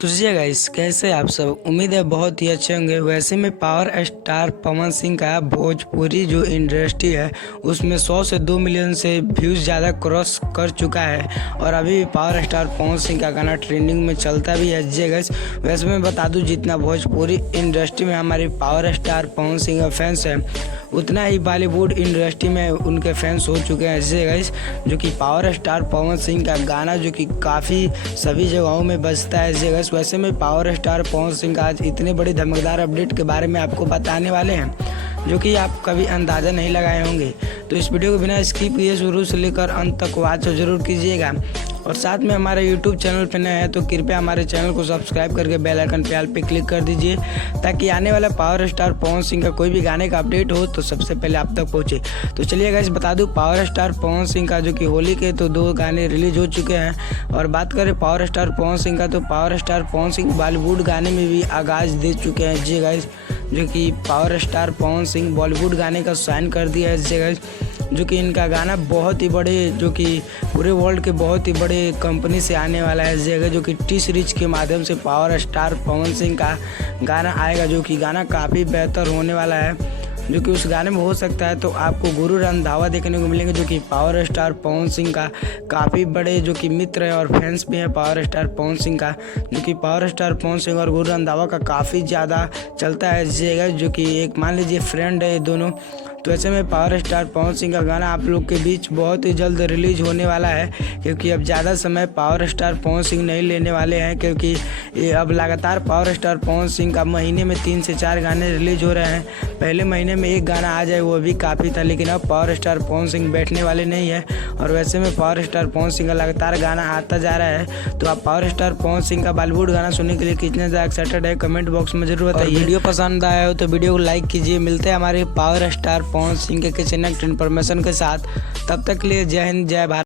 तो जी गाइस, कैसे आप सब? उम्मीद है बहुत ही अच्छे होंगे। वैसे में पावर स्टार पवन सिंह का भोजपुरी जो इंडस्ट्री है उसमें 100 से 2 मिलियन से व्यूज़ ज़्यादा क्रॉस कर चुका है और अभी भी पावर स्टार पवन सिंह का गाना ट्रेंडिंग में चलता भी है। जी गाइस, वैसे मैं बता दूं, जितना भोजपुरी इंडस्ट्री में हमारे पावर स्टार पवन सिंह का फैंस है उतना ही बॉलीवुड इंडस्ट्री में उनके फैंस हो चुके हैं। ऐसे गाइस, जो कि पावर स्टार पवन सिंह का गाना जो कि काफ़ी सभी जगहों में बजता है। ऐसे गाइस, वैसे में पावर स्टार पवन सिंह का आज इतने बड़ी धमाकेदार अपडेट के बारे में आपको बताने वाले हैं जो कि आप कभी अंदाज़ा नहीं लगाए होंगे। तो इस वीडियो को बिना स्किप किए शुरू से लेकर अंत तक वॉच जरूर कीजिएगा और साथ में हमारे यूट्यूब चैनल पर नए हैं तो कृपया हमारे चैनल को सब्सक्राइब करके बेल आइकन पे ऑल पे क्लिक कर दीजिए ताकि आने वाला पावर स्टार पवन सिंह का कोई भी गाने का अपडेट हो तो सबसे पहले आप तक पहुंचे। तो चलिए गाइस, बता दूं, पावर स्टार पवन सिंह का जो कि होली के तो 2 गाने रिलीज हो चुके हैं। और बात करें पावर स्टार पवन सिंह का, तो पावर स्टार पवन सिंह बॉलीवुड गाने में भी आगाज़ दे चुके हैं। जी गाइस, जो कि पावर स्टार पवन सिंह बॉलीवुड गाने का साइन कर दिया है। जी गाइस, जो कि इनका गाना बहुत ही बड़े, जो कि पूरे वर्ल्ड के बहुत ही बड़े कंपनी से आने वाला है। जगह जो कि टी सीरीज के माध्यम से पावर स्टार पवन सिंह का गाना आएगा, जो कि गाना काफ़ी बेहतर होने वाला है। जो कि उस गाने में हो सकता है तो आपको गुरु रंधावा देखने को मिलेंगे, जो कि पावर स्टार पवन सिंह का काफ़ी बड़े जो कि मित्र है और फैंस भी हैं पावर स्टार पवन सिंह का। जो कि पावर स्टार पवन सिंह और गुरु रंधावा का काफ़ी ज़्यादा चलता है। जगह जो कि एक मान लीजिए फ्रेंड है ये दोनों। तो ऐसे में पावर स्टार पवन सिंह का गाना आप लोग के बीच बहुत ही जल्द रिलीज होने वाला है, क्योंकि अब ज़्यादा समय पावर स्टार पवन सिंह नहीं लेने वाले हैं, क्योंकि ये अब लगातार पावर स्टार पवन सिंह का महीने में 3 से 4 गाने रिलीज हो रहे हैं। पहले महीने में एक गाना आ जाए वो भी काफ़ी था, लेकिन अब पावर स्टार पवन सिंह बैठने वाले नहीं है। और वैसे में पावर स्टार पवन सिंह का लगातार गाना आता जा रहा है। तो आप पावर स्टार पवन सिंह का बॉलीवुड गाना सुनने के लिए कितने ज़्यादा एक्साइटेड है कमेंट बॉक्स में जरूर बताइए। वीडियो पसंद आया हो तो वीडियो को लाइक कीजिए। मिलते हैं हमारे पावर स्टार पवन सिंह के किसी नेक्स्ट इन्फॉर्मेशन के साथ। तब तक के लिए जय हिंद, जय भारत।